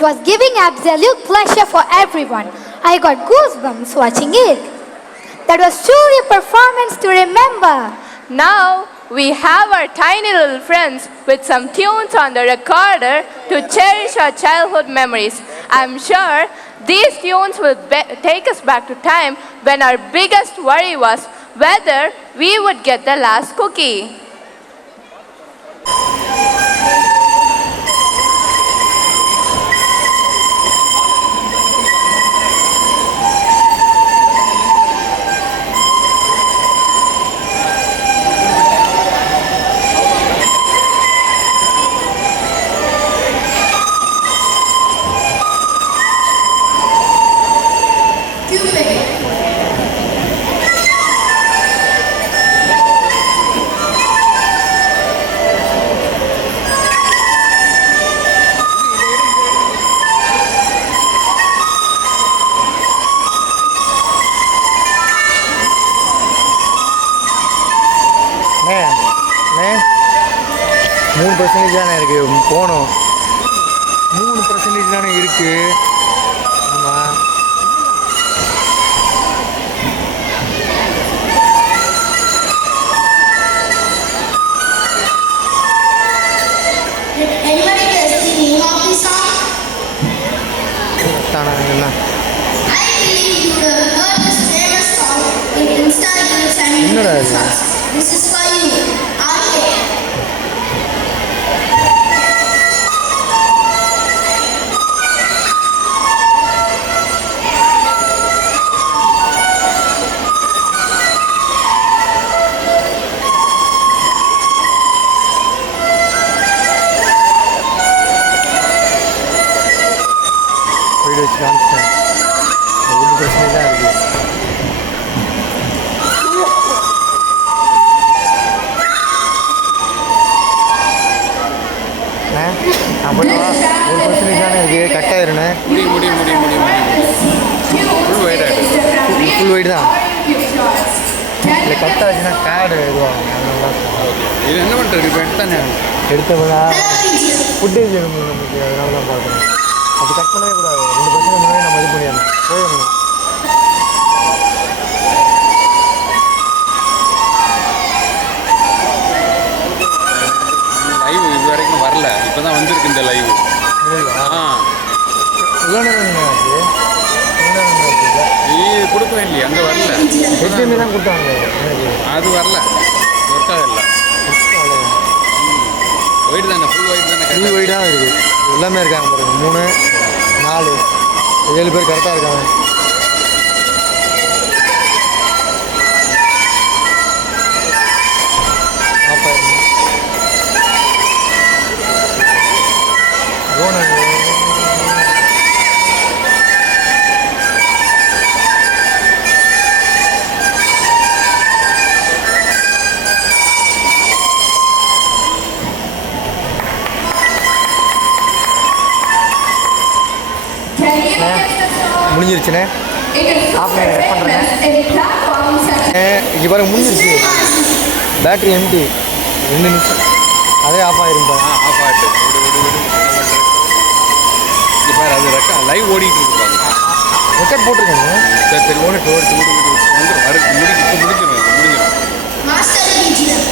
It was giving absolute pleasure for everyone. I got goosebumps watching it. That was truly a performance to remember. Now we have our tiny little friends with some tunes on the recorder to cherish our childhood memories. I'm sure these tunes will take us back to time when our biggest worry was whether we would get the last cookie. மூணு percentage தானே இருக்குது போகணும் 3% தானே இருக்குது. ஆமாம் என்னடா video காமிச்சேன் 1% தான் இருக்குது. அப்படின்னா 1% தானே இருக்குது. கட் ஆயிருண்ணே. ஃபுல் ஒயிட் தான். இல்லை கட் ஆச்சுன்னா கார்டு இதுவாகும். இது என்ன பண்ணுறது? இப்போ எடுத்தானே எடுத்தோம்னா ஃபுட்டேஜ் வேணும் நமக்கு. அதனால தான் பார்க்குறேன். அப்படி கட் பண்ணவே கூடாது. 2% முன்னாடி நம்ம இது பண்ணிடணும். போயிடணும். லைவ் இது வரைக்கும் வரல. இப்போ தான் வந்திருக்கு இந்த லைவ். நீ கொடுக்கவே இல்லையா? அங்கே வரல. HDMI தான் கொடுத்தாங்க. அது வரல. ஒர்க் ஆகல. ஒயிட் தானே? ஃபுல் ஒயிட் தானே? ஃபுல் ஒயிட்டாக இருக்குது. எல்லாமே இருக்காங்க பாருங்க. 3 4 7 பேர் கரெக்டாக இருக்காங்க. அப்போ முடிஞ்சிருச்சுண்ணே. ஆஃப் ரெட் பண்ணுறேன். இங்கே பாருங்க முடிஞ்சிருச்சு. Battery empty. 2 நிமிஷம் அதே ஆஃப் ஆகிருப்பேன். ஆஃப் ஆகிட்டு இது பாரு. அது லைவ் ஓடிட்டு இருக்கு பாருங்க. ரெக்கார்ட் போட்டிருக்கேங்க. சரி ஓடிட்டு வந்துடும். முடிஞ்சிடும்.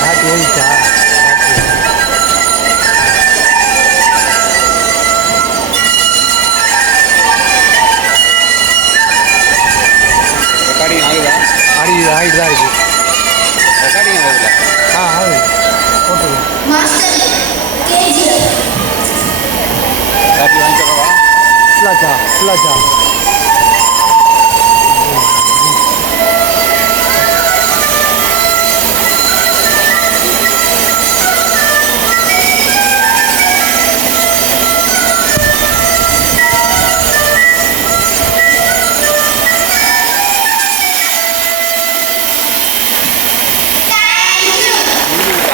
பேட்ரி ஓடிச்சா? ரெக்கார்டிங் ஆகுதா? ஆகிட்டு தான் இருக்குது. ரெக்கார்டிங் ஆகுதுல்ல? ஆகுது. போட்டுருக்கேன். காப்பி வாங்கிக்கிறவா? ஃபுல்லாச்சா?